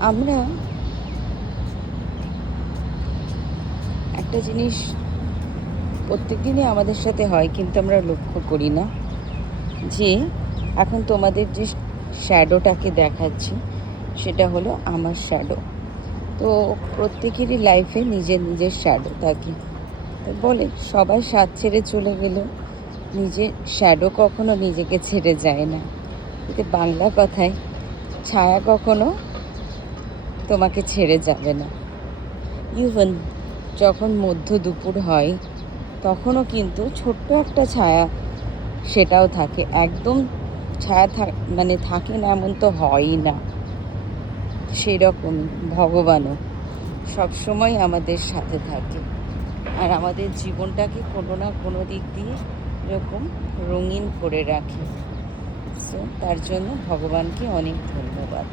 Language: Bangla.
আমরা একটা জিনিস প্রত্যেক দিনই আমাদের সাথে হয়, কিন্তু আমরা লক্ষ্য করি না যে এখন তোমাদের যে শ্যাডোটাকে দেখাচ্ছি সেটা হলো আমার শ্যাডো। তো প্রত্যেকেরই লাইফে নিজের নিজের শ্যাডো থাকে। তো বলে সবাই সাথ ছেড়ে চলে গেলেও নিজের শ্যাডো কখনো নিজেকে ছেড়ে যায় না। এতে বাংলা কথায় ছায়া কখনো তোমাকে ছেড়ে যাবে না। ইভেন যখন মধ্য দুপুর হয় তখনও কিন্তু ছোট্ট একটা ছায়া সেটাও থাকে। একদম ছায়া মানে থাকে না এমন তো হয়ই না। সেরকম ভগবানও সবসময় আমাদের সাথে থাকে আর আমাদের জীবনটাকে কোনো না কোনো দিক দিয়ে এরকম রঙিন করে রাখে। সো তার জন্য ভগবানকে অনেক ধন্যবাদ।